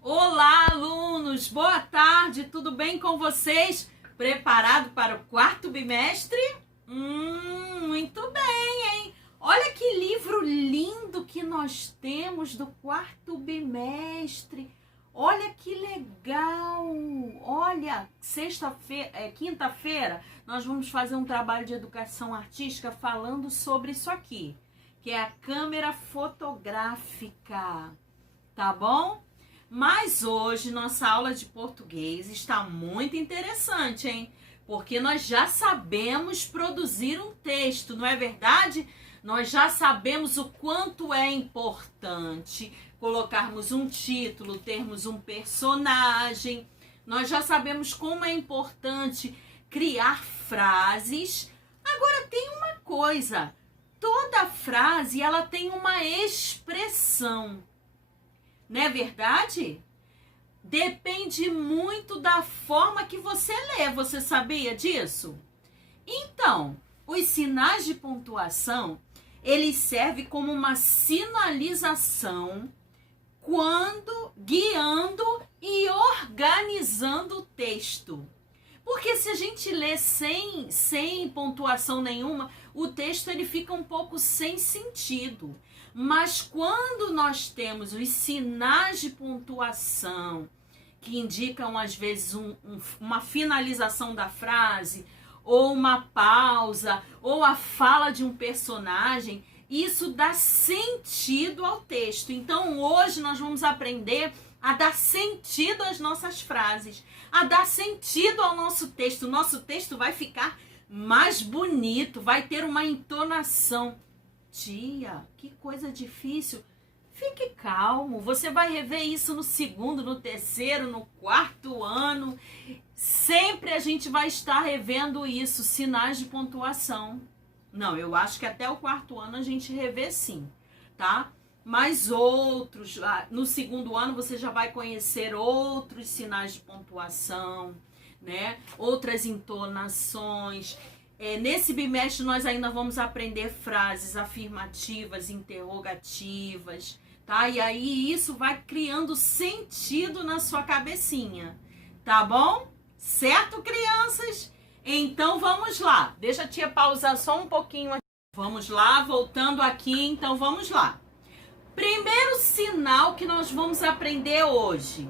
Olá, alunos! Boa tarde, tudo bem com vocês? Preparado para o quarto bimestre? Muito bem, hein? Olha que livro lindo que nós temos do quarto bimestre. Olha que legal! Olha, quinta-feira, nós vamos fazer um trabalho de educação artística falando sobre isso aqui, que é a câmera fotográfica, tá bom? Mas hoje nossa aula de português está muito interessante, hein? Porque nós já sabemos produzir um texto, não é verdade? Nós já sabemos o quanto é importante colocarmos um título, termos um personagem. Nós já sabemos como é importante criar frases. Agora tem uma coisa, toda frase ela tem uma expressão. Não é verdade? Depende muito da forma que você lê. Você sabia disso? Então, os sinais de pontuação, eles servem como uma sinalização quando guiando e organizando o texto. Porque se a gente lê sem pontuação nenhuma, o texto ele fica um pouco sem sentido. Mas quando nós temos os sinais de pontuação, que indicam às vezes uma finalização da frase, ou uma pausa, ou a fala de um personagem, isso dá sentido ao texto. Então hoje nós vamos aprender a dar sentido às nossas frases, a dar sentido ao nosso texto. O nosso texto vai ficar mais bonito, vai ter uma entonação. Tia, que coisa difícil. Fique calmo, você vai rever isso no segundo, no terceiro, no quarto ano. Sempre a gente vai estar revendo isso, sinais de pontuação. Não, eu acho que até o quarto ano a gente revê sim, tá? Mas outros, no segundo ano você já vai conhecer outros sinais de pontuação, né? Outras entonações. Nesse bimestre nós ainda vamos aprender frases afirmativas, interrogativas, tá? E aí isso vai criando sentido na sua cabecinha, tá bom? Certo, crianças? Então vamos lá. Deixa a tia pausar só um pouquinho aqui. Vamos lá, voltando aqui, então vamos lá. Primeiro sinal que nós vamos aprender hoje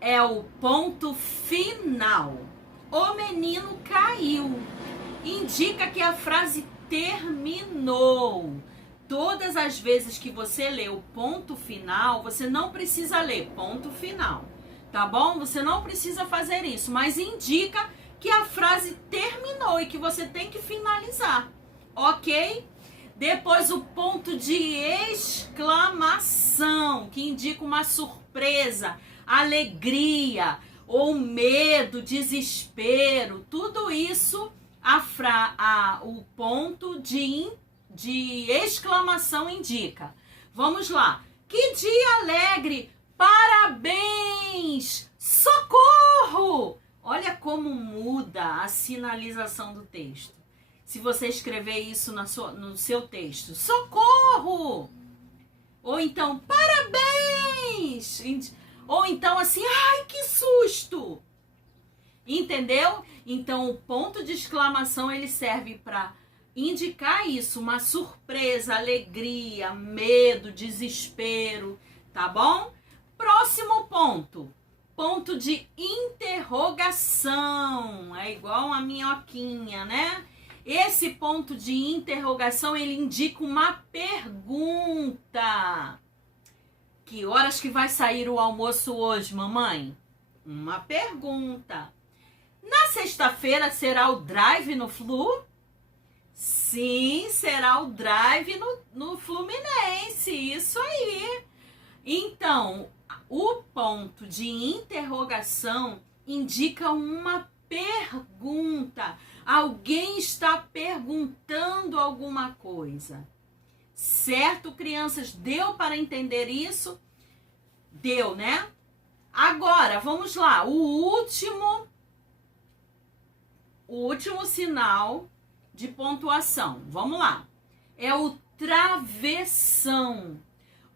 é o ponto final. O menino caiu. Indica que a frase terminou. Todas as vezes que você lê o ponto final, você não precisa ler ponto final, tá bom? Você não precisa fazer isso, mas indica que a frase terminou e que você tem que finalizar, ok? Depois o ponto de exclamação, que indica uma surpresa, alegria, ou medo, desespero, tudo isso o ponto de exclamação indica. Vamos lá. Que dia alegre! Parabéns! Socorro! Olha como muda a sinalização do texto. Se você escrever isso no seu texto, socorro! Ou então, parabéns! Ou então assim, ai, que susto! Entendeu? Então, o ponto de exclamação, ele serve para indicar isso, uma surpresa, alegria, medo, desespero, tá bom? Próximo ponto, ponto de interrogação, é igual a minhoquinha, né? Esse ponto de interrogação, ele indica uma pergunta. Que horas que vai sair o almoço hoje, mamãe? Uma pergunta. Na sexta-feira será o drive no Flu? Sim, será o drive no Fluminense, isso aí. Então, o ponto de interrogação indica uma pergunta. Alguém está perguntando alguma coisa. Certo, crianças? Deu para entender isso? Deu, né? Agora, vamos lá. O último sinal de pontuação. Vamos lá. É o travessão.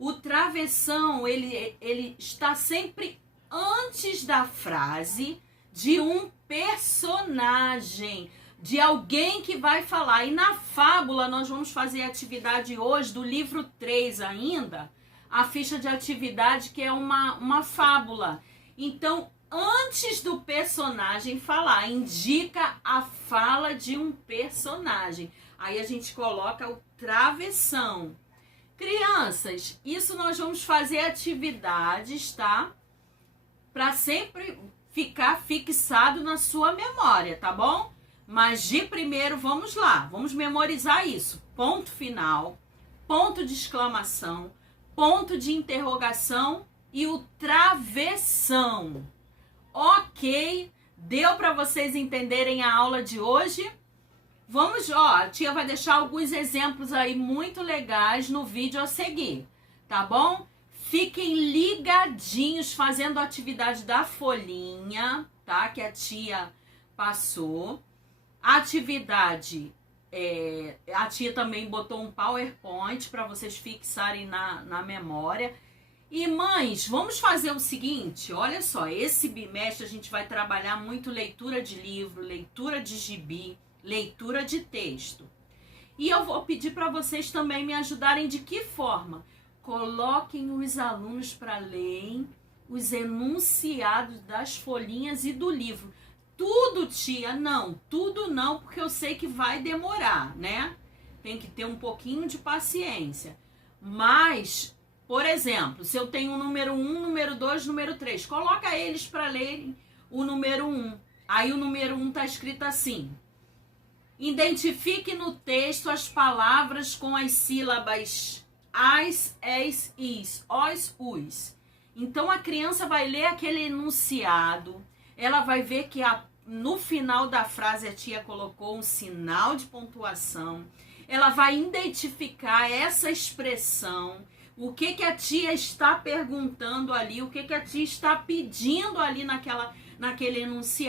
O travessão, ele está sempre antes da frase de um personagem, de alguém que vai falar. E na fábula, nós vamos fazer a atividade hoje do livro 3 ainda, a ficha de atividade, que é uma fábula. Então, antes do personagem falar, indica a fala de um personagem. Aí a gente coloca o travessão. Crianças, isso nós vamos fazer atividades, tá? Para sempre ficar fixado na sua memória, tá bom? Mas de primeiro, vamos lá, vamos memorizar isso. Ponto final, ponto de exclamação, ponto de interrogação e o travessão. Ok? Deu para vocês entenderem a aula de hoje? Vamos, ó, a tia vai deixar alguns exemplos aí muito legais no vídeo a seguir, tá bom? Fiquem ligadinhos fazendo a atividade da folhinha, tá? Que a tia passou. A atividade, a tia também botou um PowerPoint para vocês fixarem na memória. E mães, vamos fazer o seguinte, olha só, esse bimestre a gente vai trabalhar muito leitura de livro, leitura de gibi, leitura de texto. E eu vou pedir para vocês também me ajudarem de que forma? Coloquem os alunos para lerem os enunciados das folhinhas e do livro. Tudo, tia? Não, tudo não, porque eu sei que vai demorar, né? Tem que ter um pouquinho de paciência. Mas, por exemplo, se eu tenho o número 1, número 2, número 3, coloca eles para lerem o número 1. Aí o número 1 está escrito assim. Identifique no texto as palavras com as sílabas as, es, is, os, us. Então a criança vai ler aquele enunciado, ela vai ver que no final da frase a tia colocou um sinal de pontuação, ela vai identificar essa expressão, o que a tia está perguntando ali, o que a tia está pedindo ali naquele enunciado.